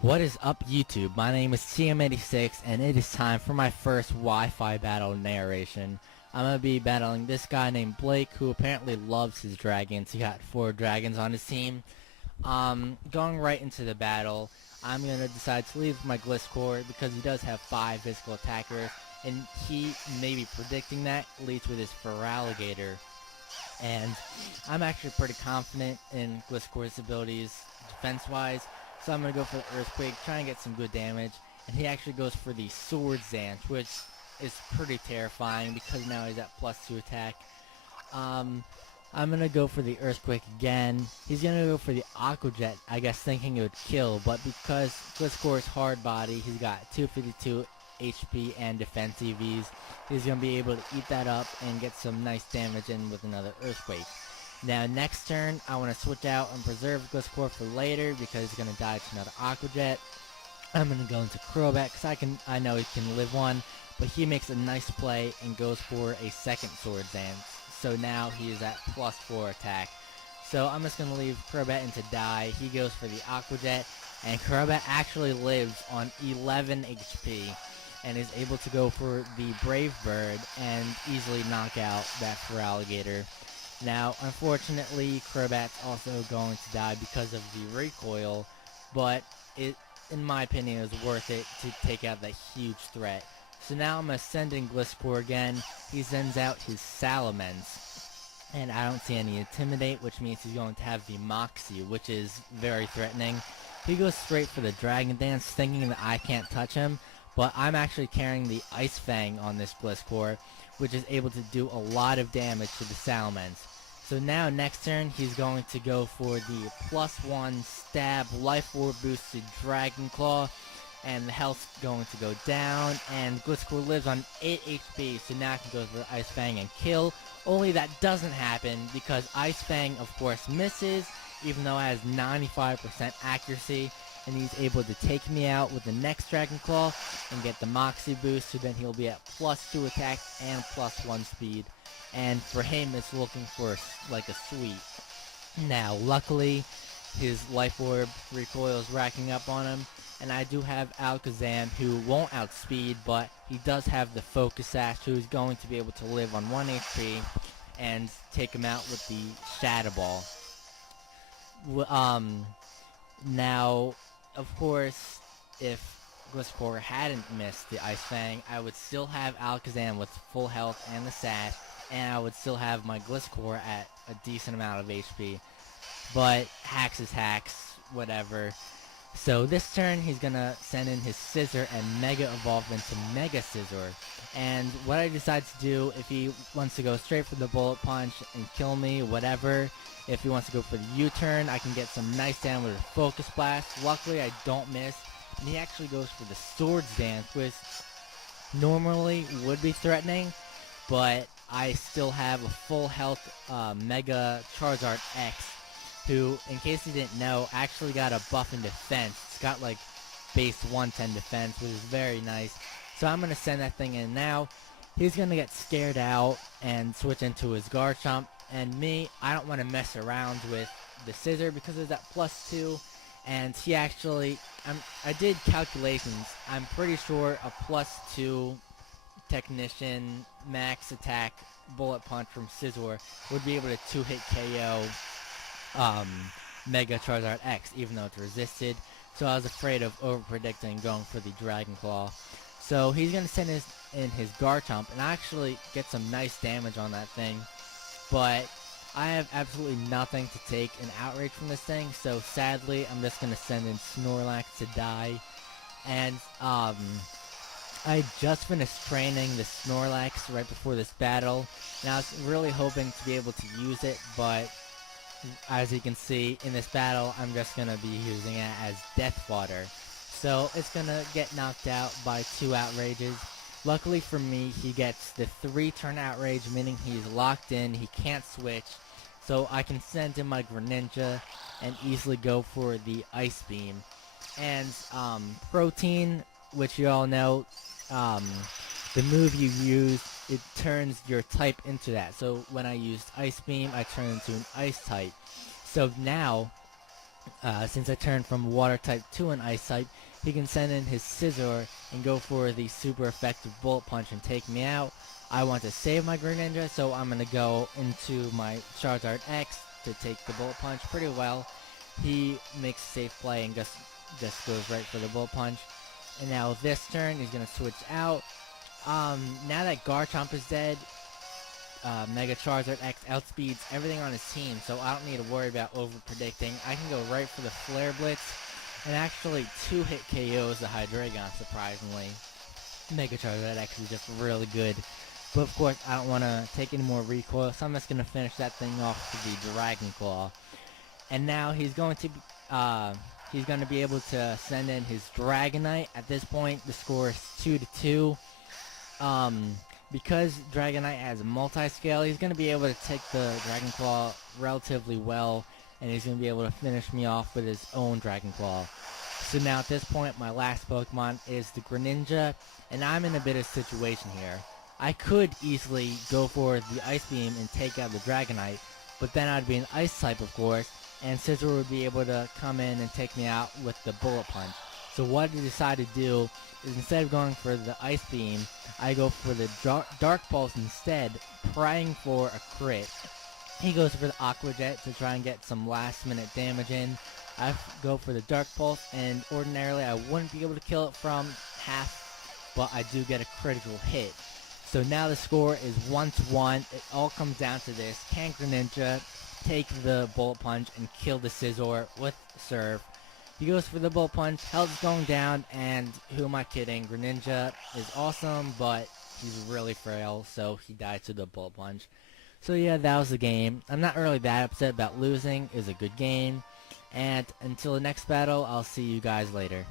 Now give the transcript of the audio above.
What is up, YouTube? My name is TM86 and it is time for my first Wi-Fi battle narration. I'm going to be battling this guy named Blake, who apparently loves his dragons. He got 4 dragons on his team. Going right into the battle, I'm going to decide to leave my Gliscor because he does have 5 physical attackers, and he may be predicting that, leads with his Feraligatr. And I'm actually pretty confident in Gliscor's abilities defense-wise, so I'm going to go for the Earthquake, try and get some good damage. And he actually goes for the Sword Dance, which is pretty terrifying because now he's at +2 attack. I'm going to go for the Earthquake again. He's going to go for the Aqua Jet, I guess thinking it would kill, but because Gliscor is hard body, he's got 252 HP and defense EVs. He's going to be able to eat that up and get some nice damage in with another Earthquake. Now next turn, I want to switch out and preserve Gliscor for later because he's going to die to another Aqua Jet. I'm going to go into Crobat because I know he can live one, but he makes a nice play and goes for a second Sword Dance. So now he is at +4 attack. So I'm just going to leave Crobat in to die. He goes for the Aqua Jet, and Crobat actually lives on 11 HP and is able to go for the Brave Bird and easily knock out that Feraligatr. Now, unfortunately, Crobat's also going to die because of the recoil, but it, in my opinion, is worth it to take out that huge threat. So now I'm going to send in Gliscor again. He sends out his Salamence, and I don't see any Intimidate, which means he's going to have the Moxie, which is very threatening. He goes straight for the Dragon Dance, thinking that I can't touch him, but I'm actually carrying the Ice Fang on this Gliscor, which is able to do a lot of damage to the Salamence. So now next turn, he's going to go for the +1 stab life orb boosted Dragon Claw, and the health's going to go down, and Gliscor lives on 8 HP, so now I can go for the Ice Fang and kill. Only that doesn't happen because Ice Fang of course misses, even though it has 95% accuracy, and he's able to take me out with the next Dragon Claw and get the Moxie boost, so then he'll be at +2 attack and +1 speed. And for him, it's looking for like a sweep. Now, luckily, his Life Orb recoil is racking up on him, and I do have Alakazam, who won't outspeed, but he does have the Focus Sash, who's going to be able to live on 1 HP and take him out with the Shadow Ball. Now, of course, if Gliscor hadn't missed the Ice Fang, I would still have Alakazam with full health and the Sash, and I would still have my Gliscor at a decent amount of HP. But hacks is hacks, whatever. So this turn, he's going to send in his Scissor and Mega Evolve into Mega Scissor. And what I decide to do, if he wants to go straight for the Bullet Punch and kill me, whatever. If he wants to go for the U-turn, I can get some nice damage with a Focus Blast. Luckily, I don't miss. And he actually goes for the Sword Dance, which normally would be threatening, but I still have a full health Mega Charizard X, who, in case you didn't know, actually got a buff in defense. It's got like base 110 defense, which is very nice. So I'm going to send that thing in now. He's going to get scared out and switch into his Garchomp. And me, I don't want to mess around with the Scissor because it's at +2. And he actually, I did calculations. I'm pretty sure a +2 Technician max attack Bullet Punch from Scizor would be able to 2-hit KO Mega Charizard X, even though it's resisted. So I was afraid of over-predicting going for the Dragon Claw. So he's going to send in his Garchomp and actually get some nice damage on that thing. But I have absolutely nothing to take an Outrage from this thing, so sadly I'm just going to send in Snorlax to die. And I just finished training the Snorlax right before this battle, and I was really hoping to be able to use it, but as you can see, in this battle, I'm just going to be using it as death fodder. So it's going to get knocked out by 2 Outrages. Luckily for me, he gets the 3-turn Outrage, meaning he's locked in, he can't switch, so I can send in my Greninja and easily go for the Ice Beam. And Protein, which you all know, the move you use, it turns your type into that. So when I used Ice Beam, I turned into an Ice type. So now, Since I turned from water type to an ice type, he can send in his scissor and go for the super effective bullet punch and take me out. I want to save my Greninja, so I'm going to go into my Charizard X to take the bullet punch pretty well. He makes a safe play and just goes right for the bullet punch. And now this turn, he's going to switch out. Now that Garchomp is dead, Mega Charizard X outspeeds everything on his team, so I don't need to worry about over-predicting. I can go right for the Flare Blitz, and actually 2-hit KOs the Hydreigon, surprisingly. Mega Charizard X is just really good. But of course, I don't want to take any more recoil, so I'm just going to finish that thing off with the Dragon Claw. And now he's going to be able to send in his Dragonite. At this point, the score is 2-2. Because Dragonite has multi-scale, he's going to be able to take the Dragon Claw relatively well, and he's going to be able to finish me off with his own Dragon Claw. So now at this point, my last Pokemon is the Greninja, and I'm in a bit of a situation here. I could easily go for the Ice Beam and take out the Dragonite, but then I'd be an Ice type, of course, and Scizor would be able to come in and take me out with the Bullet Punch. So what I decided to do is, instead of going for the Ice Beam, I go for the Dark Pulse instead, praying for a crit. He goes for the Aqua Jet to try and get some last minute damage in. I go for the Dark Pulse, and ordinarily I wouldn't be able to kill it from half, but I do get a critical hit. So now the score is 1-1. It all comes down to this. Can Greninja take the Bullet Punch and kill the Scizor with Surf? He goes for the Bullet Punch, health is going down, and who am I kidding? Greninja is awesome, but he's really frail, so he died to the Bullet Punch. So yeah, that was the game. I'm not really that upset about losing. It was a good game. And until the next battle, I'll see you guys later.